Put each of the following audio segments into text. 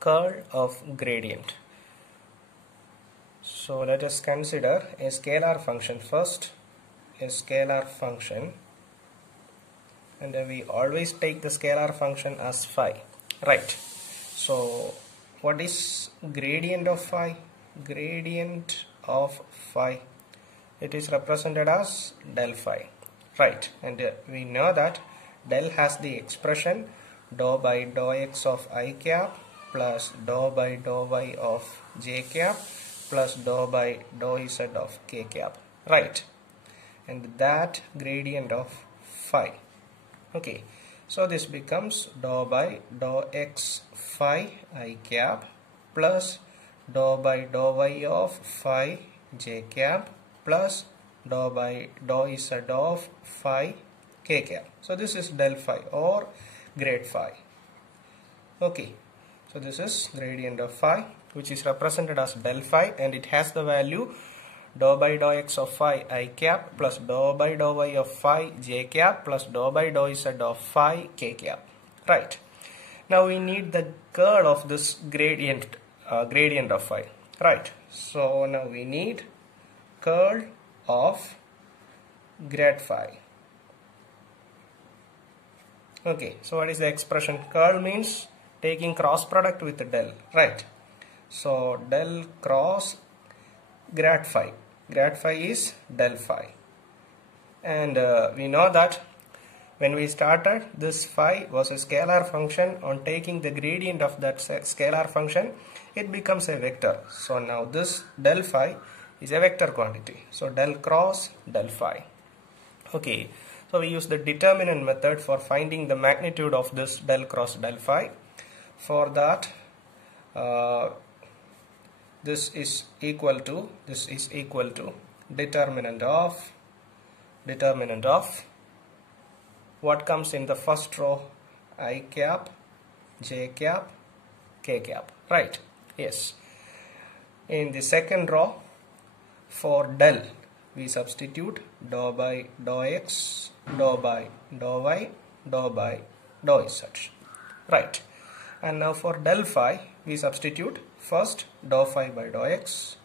curl of gradient. So let us consider a scalar function first, a scalar function, and we always take the scalar function as phi, right? So what is gradient of phi? Gradient of phi, it is represented as del phi, right? And we know that del has the expression dou by dou x of I cap plus dou by dou y of j cap plus dou by dou z of k cap, right? And that gradient of phi. Okay, so this becomes dou by dou x phi I cap plus dou by dou y of phi j cap plus dou by dou z of phi k cap. So this is del phi or grade phi. Okay, so this is gradient of phi, which is represented as del phi, and it has the value dou by dou x of phi I cap plus dou by dou y of phi j cap plus dou by dou z of phi k cap, right? Now we need the curl of this gradient of phi, right? So now we need curl of grad phi. Okay, so what is the expression? Curl means taking cross product with del, right? So del cross grad phi. Grad phi is del phi. And we know that when we started, this phi was a scalar function. On taking the gradient of that scalar function, it becomes a vector. So now this del phi is a vector quantity. So del cross del phi. Okay, so we use the determinant method for finding the magnitude of this del cross del phi. For that, this is equal to determinant of what comes in the first row, I cap, j cap, k cap, right? Yes. In the second row, for del, we substitute dou by dou x, dou by dou y, dou by dou z, right? And now for del phi, we substitute first dou phi by dou x,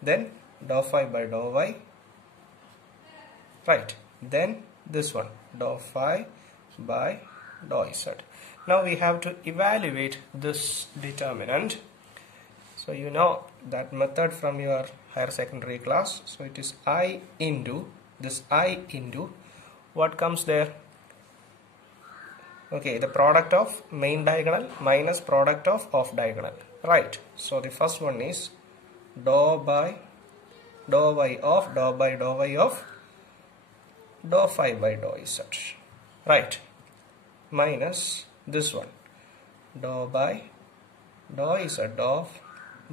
then dou phi by dou y, right? Then this one, dou phi by dou z. Now we have to evaluate this determinant. So you know that method from your higher secondary class. So it is I into this, I into what comes there? Okay, the product of main diagonal minus product of off diagonal, right? So the first one is dou by dou y of dou by dou y of dou phi by dou z, right? Minus this one, dou by dou z of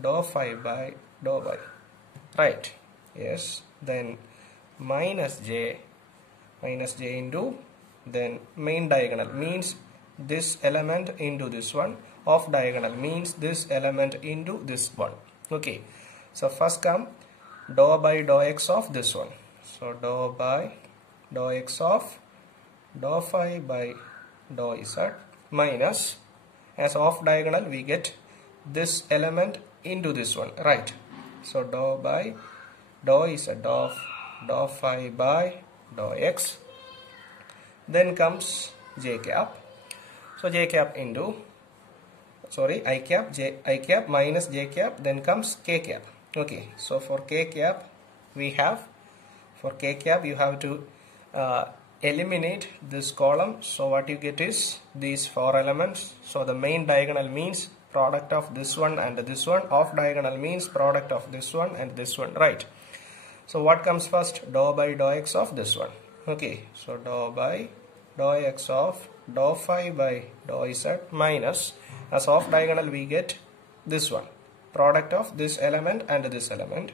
dou phi by dou y, right? Yes. Then minus j into, then main diagonal means this element into this one, off diagonal means this element into this one. Okay, so first come dou by dou x of this one. So dou by dou x of dou phi by dou z minus, as off diagonal we get this element into this one, right? So dou by dou z of dou phi by dou x. Then comes j cap. So j cap into, sorry, I cap minus j cap, then comes k cap. Okay, so for k cap we have, for k cap you have to eliminate this column. So what you get is these four elements. So the main diagonal means product of this one and this one, off diagonal means product of this one and this one, right? So what comes first? Dou by dou x of this one. Okay, so dou by dou x of dou phi by dou z minus, as off diagonal we get this one, product of this element and this element.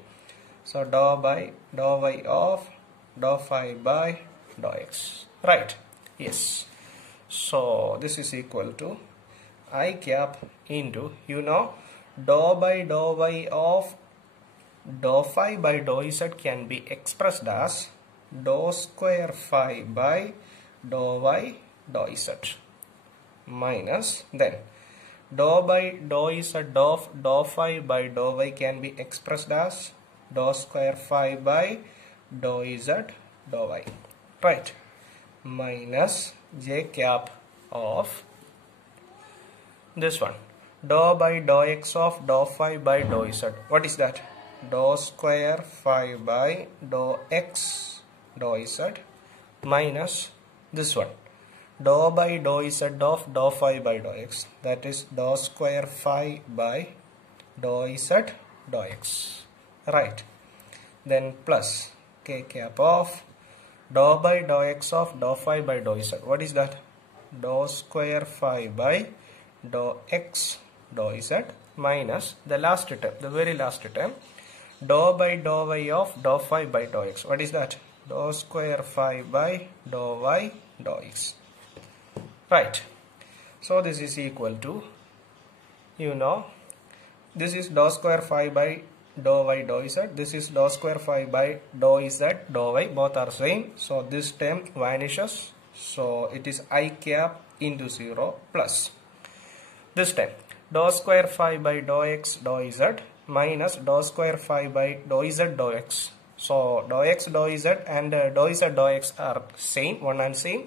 So dou by dou y of dou phi by dou x, right? Yes. So this is equal to I cap into, you know, dou by dou y of dou phi by dou z can be expressed as dou square phi by dou y dou z minus, then Dou by dou z dou phi by dou y can be expressed as dou square phi by dou z dou y, right, minus j cap of this one, dou by dou x of dou phi by dou z. What is that? Dou square phi by dou x dou z minus this one, dou by dou z of dou phi by dou x, that is dou square phi by dou z dou x, right, then plus k cap of dou by dou x of dou phi by dou z. What is that? Dou square phi by dou x dou z minus the last term, the very last term, dou by dou y of dou phi by dou x. What is that? Dou square phi by dou y dou x, right. So this is equal to, you know, this is dou square phi by dou y dou z, this is dou square phi by dou z dou y, both are same, so this term vanishes, so it is I cap into 0 plus this term dou square phi by dou x dou z minus dou square phi by dou z dou x. So dou x dou z and dou z dou x are same, one and same,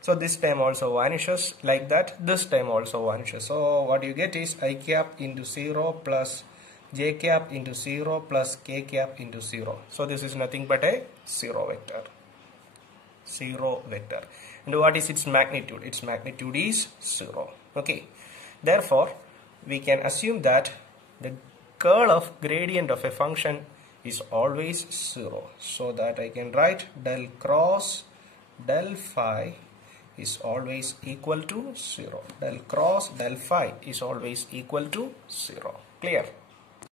so this term also vanishes, like that this term also vanishes. So what you get is I cap into 0 plus j cap into 0 plus k cap into 0. So this is nothing but a 0 vector. 0 vector. And what is its magnitude? Its magnitude is 0. Okay. Therefore, we can assume that the curl of gradient of a function is always 0. So that I can write del cross del phi is always equal to 0. Del cross del phi is always equal to 0. Clear?